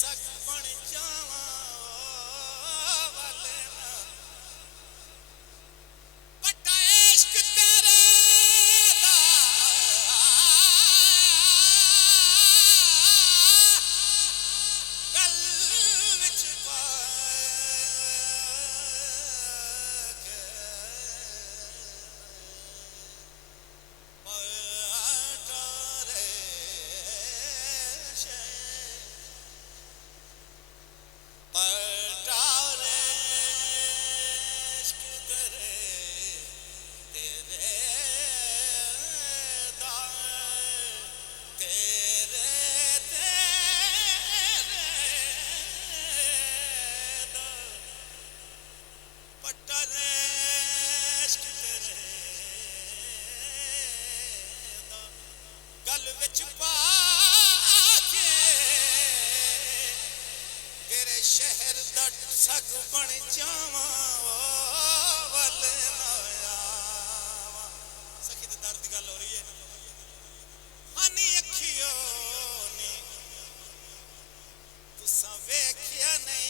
सख बन जावा वाले ना बड़ा इश्क तेरे दा गल विच पा के पटारे पटारे इश्क तेरे तेरे दा तेरे तेरे दा पटारे इश्क तेरे दा गल विच पा के तेरे शहर दा सग बन जावा वाले ना आवा सखी ते दर्द गल हो रही है हानी अखियो नी तुसा वेखिया नहीं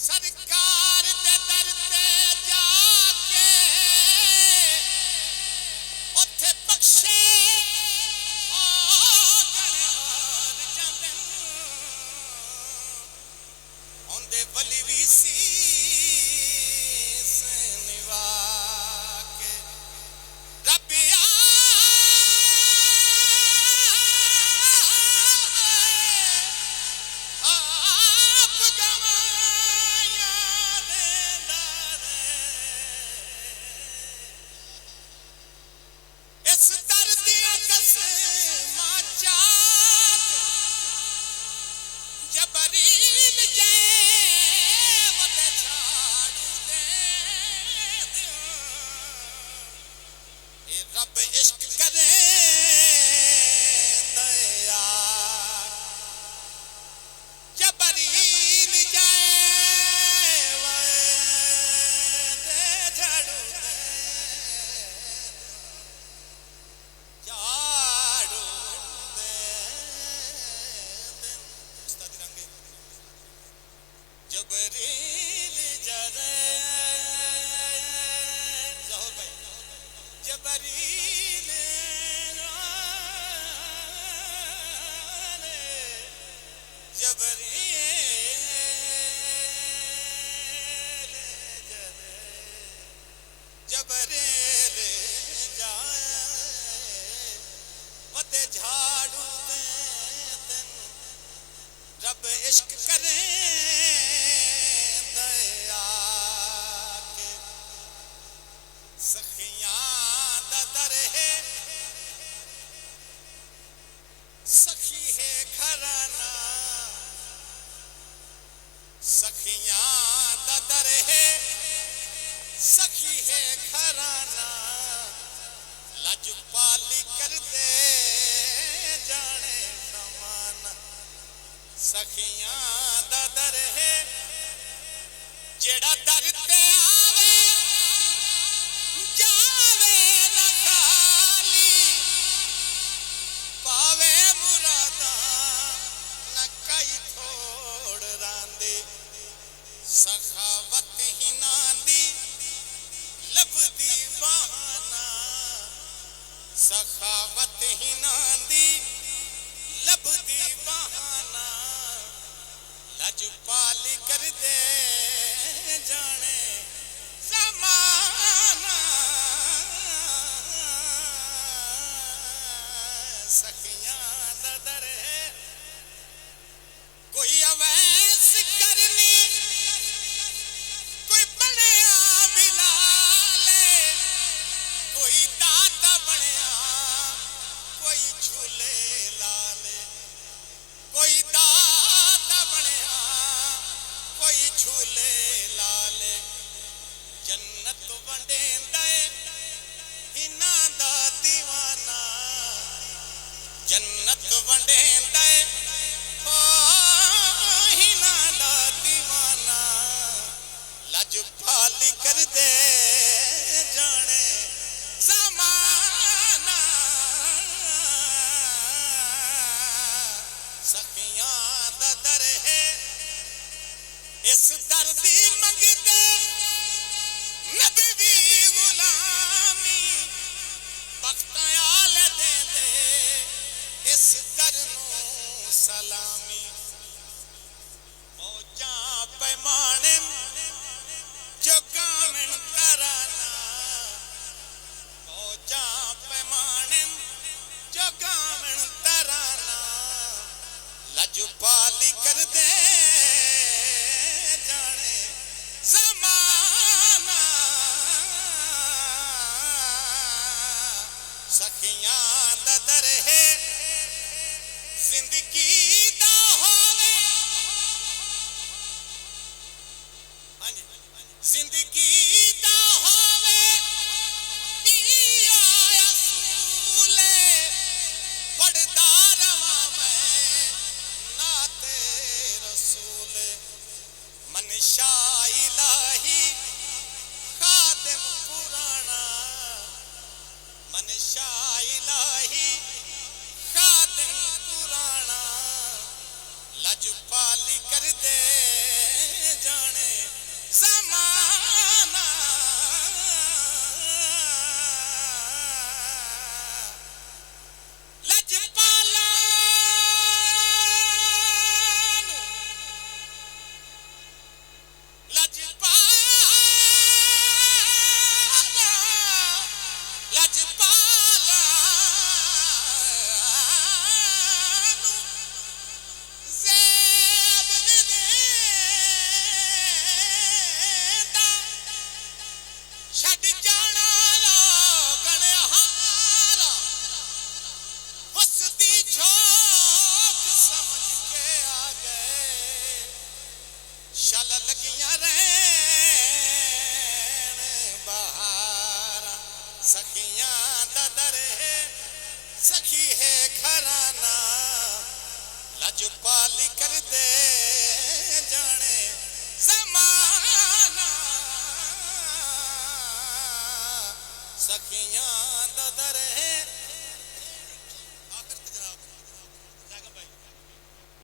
सरकार दे दर ते जाके ओथे बख्शे औंदे वली भी सी निवा के रबिया आप गवाया देंदा रे इस दर्द दियां कसमां चाक जबरील जे वते झाड़ू दे ए रब इश्क करे दया जबरील जे वते झाड़ू दे झाड़ू दे उस्ताद रंगे जबरील जरे जहोर भाई जबरील जबरील जरे जबरील जाए वते झाड़ू दे रब इश्क करे दया के सखियां दा दर है सखी है घराना सखियां दा दर है सखी है घराना लजपाली कर दे जाने समाना सखियां दा दर है जेड़ा दर ते आवे जावे ना खाली पावे मुरादा न कई थोड़ रांदे सखावत ही नांदी लभदी बहाना सखावत ही नांदी लभदी बहाना लजपाली कर दे जाने ज़माना सखियां दा दर है कोई अवैस करनी कोई बनया बिलाले कोई दाता बनया कोई झूले लाले कोई दाता बनया कोई झूले लाले जन्नत वंडेंदा है इना दा दीवाना जन्नत वंडेंदा है ओ इना दा दीवाना लजपाली कर दे जाने ज़माना सखियां